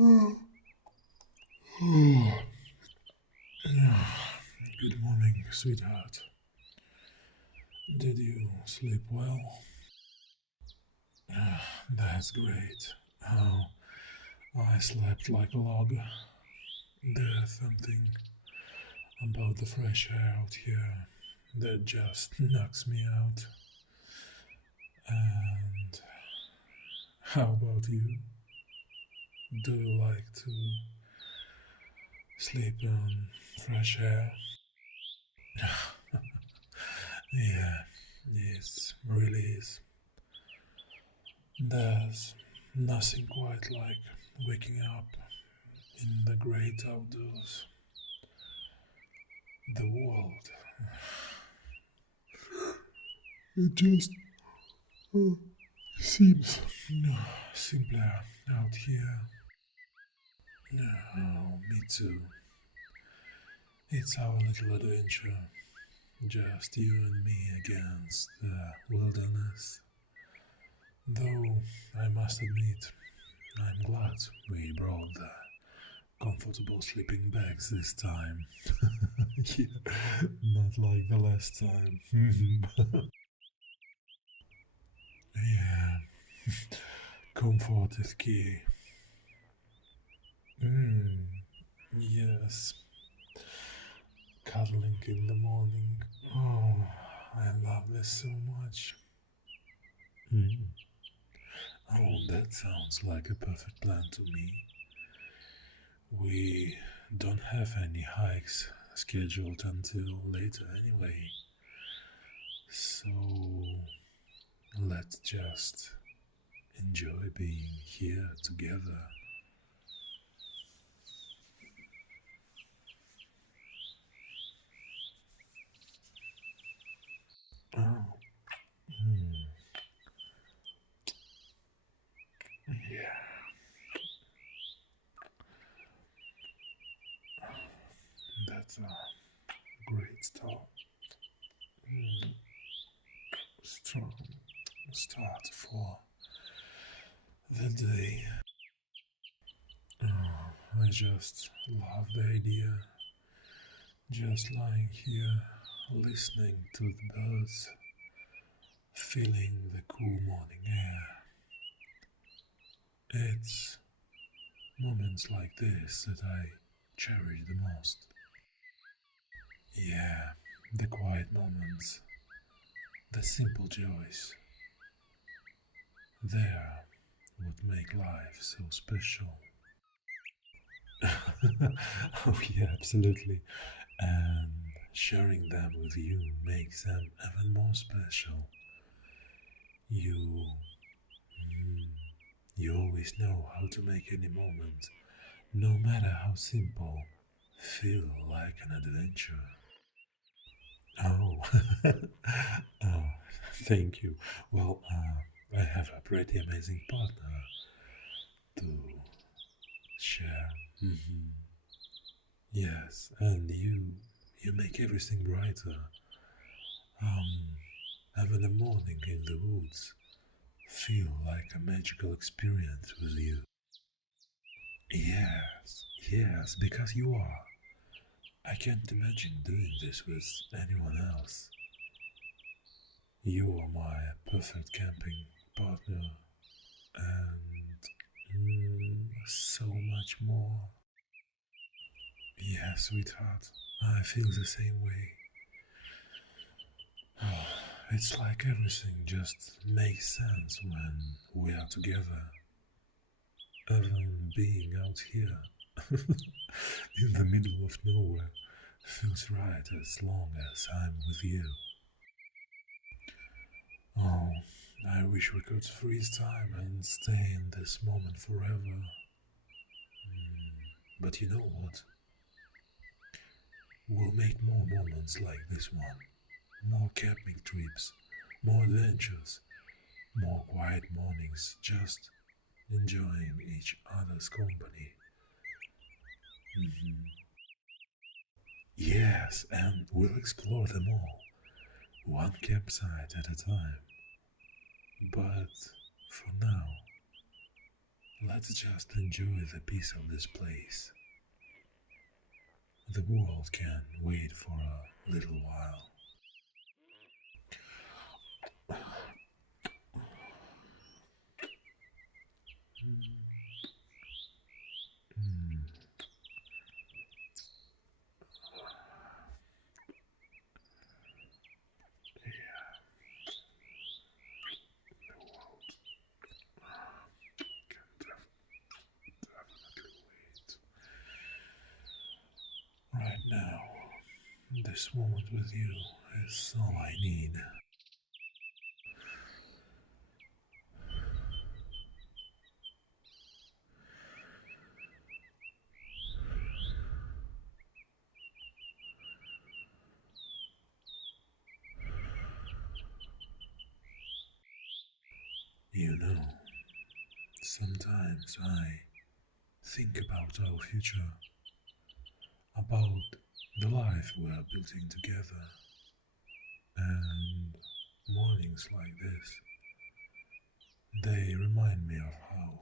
Good morning, sweetheart. Did you sleep well? That's great. Oh, I slept like a log. There's something about the fresh air out here that just knocks me out. And how about you? Do you like to sleep on fresh air? Yeah, it really is. There's nothing quite like waking up in the great outdoors. The world. It just seems simpler out here. Oh, me too. It's our little adventure. Just you and me against the wilderness. Though I must admit, I'm glad we brought the comfortable sleeping bags this time. Yeah, not like the last time. Yeah, comfort is key. Yes, cuddling in the morning. Oh, I love this so much. Mm. Oh, that sounds like a perfect plan to me. We don't have any hikes scheduled until later anyway. So let's just enjoy being here together. Oh, yeah, that's a great start. Mm, Strong start for the day. Oh, I just love the idea. Just lying here, listening to the birds, feeling the cool morning air. It's moments like this that I cherish the most. Yeah, the quiet moments, the simple joys. They're what make life so special. Oh, yeah, absolutely. And sharing them with you makes them even more special. You, mm, you always know how to make any moment, no matter how simple, feel like an adventure. Oh, oh, thank you. Well, I have a pretty amazing partner to share. Mhm. Yes, and you make everything brighter. Um, Having a morning in the woods feel like a magical experience with you. Yes, yes, because you are. I can't imagine doing this with anyone else. You are my perfect camping partner, and so much more. Yeah, sweetheart, I feel the same way. It's like everything just makes sense when we are together. Even being out here in the middle of nowhere feels right as long as I'm with you. Oh, I wish we could freeze time and stay in this moment forever. But you know what? We'll make more moments like this one. More camping trips, more adventures, more quiet mornings, just enjoying each other's company. Mhm. Yes, and we'll explore them all, one campsite at a time. But for now, let's just enjoy the peace of this place. The world can wait for a little while. Mm, yeah, the world can definitely wait. Right now, this moment with you is all I need. You know, sometimes I think about our future, about the life we are building together, and mornings like this, they remind me of how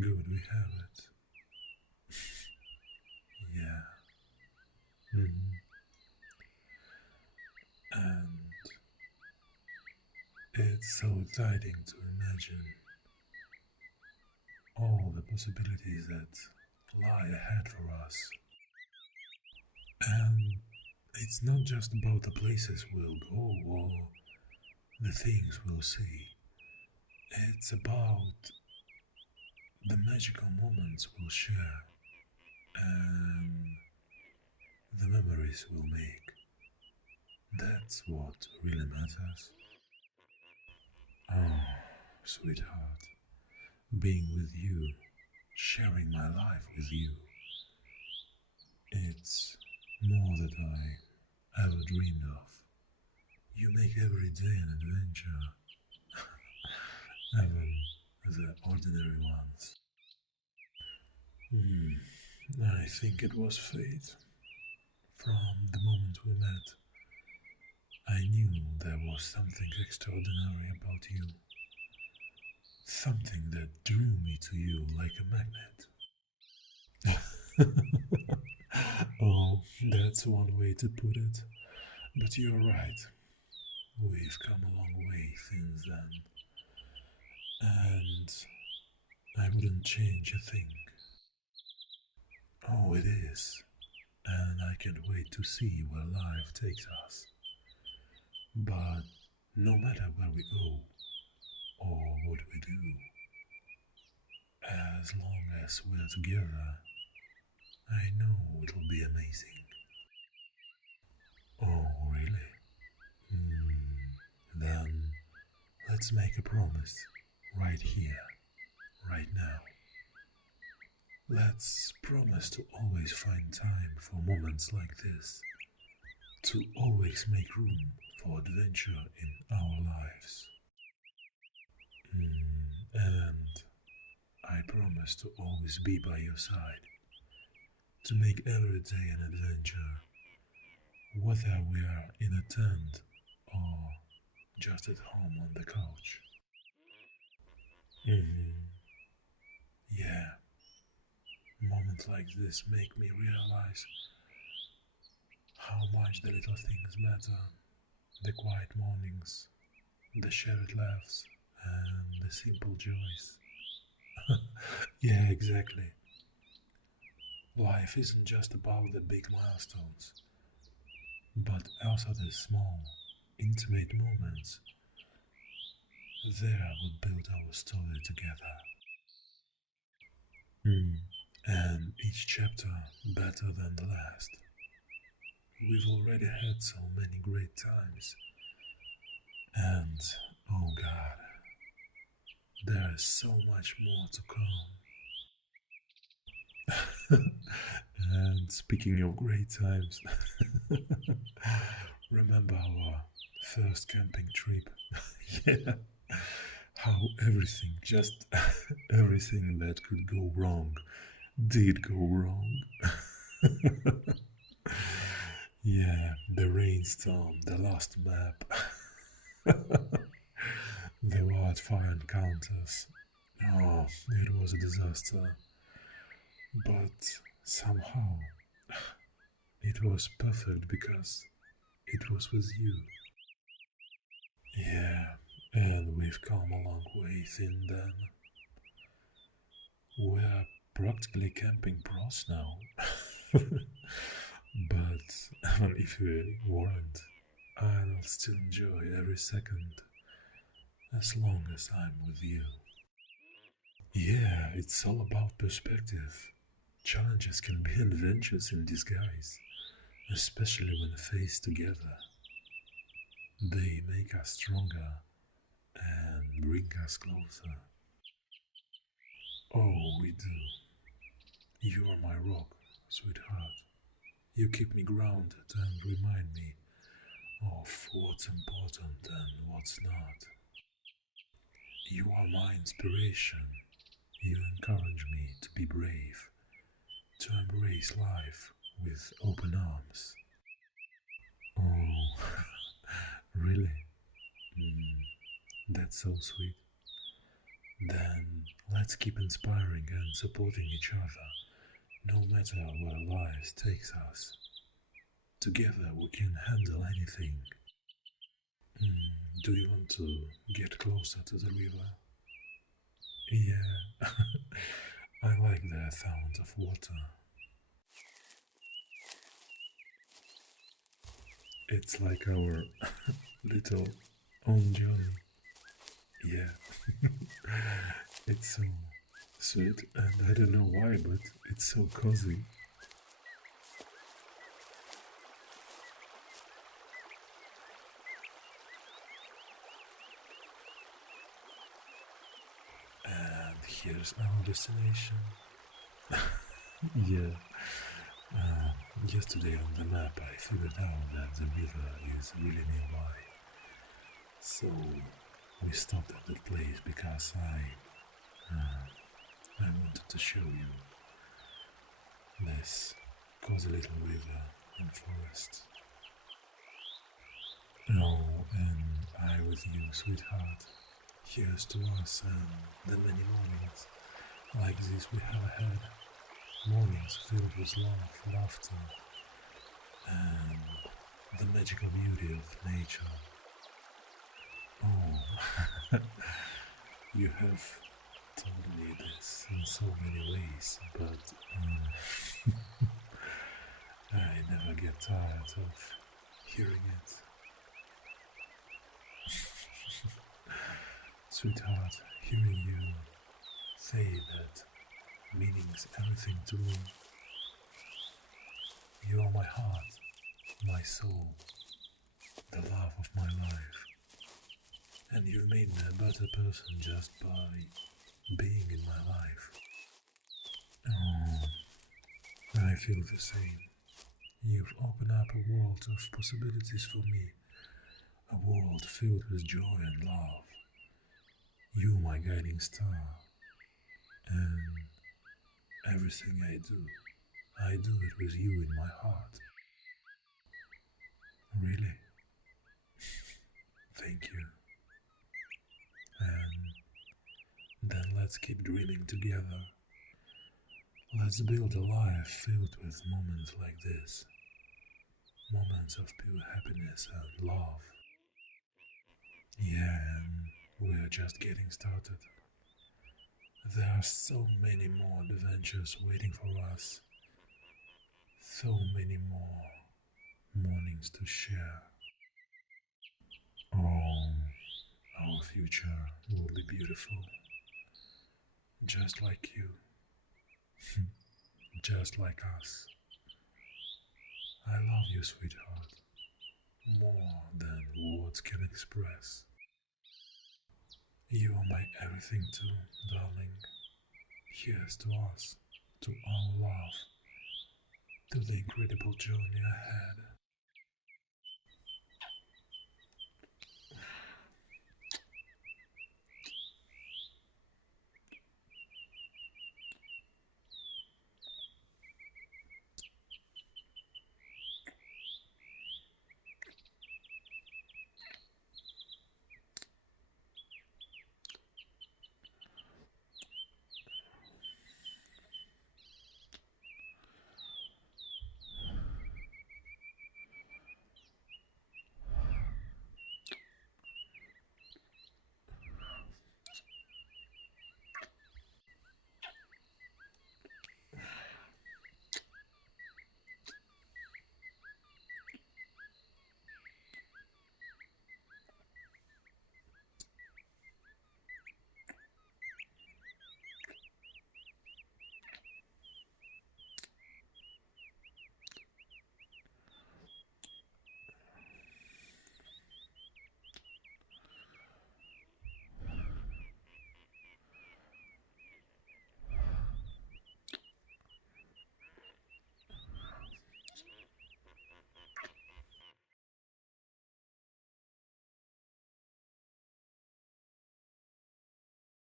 good we have it. Yeah. Mhm. And it's so exciting to imagine all the possibilities that lie ahead for us. And it's not just about the places we'll go or the things we'll see. It's about the magical moments we'll share and the memories we'll make. That's what really matters. Oh, sweetheart, being with you, sharing my life with you, it's more than I ever dreamed of. You make every day an adventure, even the ordinary ones. I think it was fate. From the moment we met, I knew there was something extraordinary about you. Something that drew me to you like a magnet. Oh, that's one way to put it. But you're right. We've come a long way since then. And I wouldn't change a thing. Oh, it is. And I can't wait to see where life takes us. But no matter where we go or what we do, as long as we're together, I know it'll be amazing. Oh, really? Then let's make a promise right here, right now. Let's promise to always find time for moments like this, to always make room for adventure in our lives. And I promise to always be by your side, to make every day an adventure, whether we are in a tent or just at home on the couch. hmm Yeah, moments like this make me realize how much the little things matter. The quiet mornings, the shared laughs, and the simple joys. Yeah, exactly. Life isn't just about the big milestones, but also the small, intimate moments. There we build our story together. And each chapter better than the last. We've already had so many great times. And, oh God, there is so much more to come. And speaking of great times, remember our first camping trip? Yeah, how everything, just everything that could go wrong, did go wrong. Yeah, the rainstorm, the lost map, the wildfire encounters. Oh, it was a disaster, but somehow it was perfect because it was with you. Yeah, and we've come a long way since then. We're practically camping pros now. But if we weren't, I'll still enjoy every second as long as I'm with you. Yeah, it's all about perspective. Challenges can be adventures in disguise, especially when faced together. They make us stronger and bring us closer. Oh, we do. You are my rock, sweetheart. You keep me grounded and remind me of what's important and what's not. You are my inspiration. You encourage me to be brave, to embrace life with open arms. Oh, really? Mm, that's so sweet. Then let's keep inspiring and supporting each other, no matter where life takes us. Together we can handle anything. Do you want to get closer to the river? Yeah, I like the sound of water. It's like our little own journey. Yeah, it's so sweet, and I don't know why, but it's so cozy. And here's our destination. Yeah, yesterday on the map I figured out that the river is really nearby. So we stopped at that place because I wanted to show you this cozy little river and forest. Oh, and I with you, sweetheart. Here's to us and the many mornings like this we have ahead. Mornings filled with love, laughter, and the magical beauty of nature. Oh, you have told me this in so many ways, but I never get tired of hearing it. Sweetheart, hearing you say that means everything to me. You are my heart, my soul, the love of my life, and you've made me a better person just by being in my life. Oh, I feel the same. You've opened up a world of possibilities for me, a world filled with joy and love. You, my guiding star, and everything I do it with you in my heart. Really? Thank you. And then let's keep dreaming together. Let's build a life filled with moments like this. Moments of pure happiness and love. Yeah, and we're just getting started. There are so many more adventures waiting for us. So many more mornings to share. Oh, our future will be beautiful. Just like you. Just like us. I love you, sweetheart. More than words can express. You are my everything too, darling. Here's to us, to our love, to the incredible journey ahead.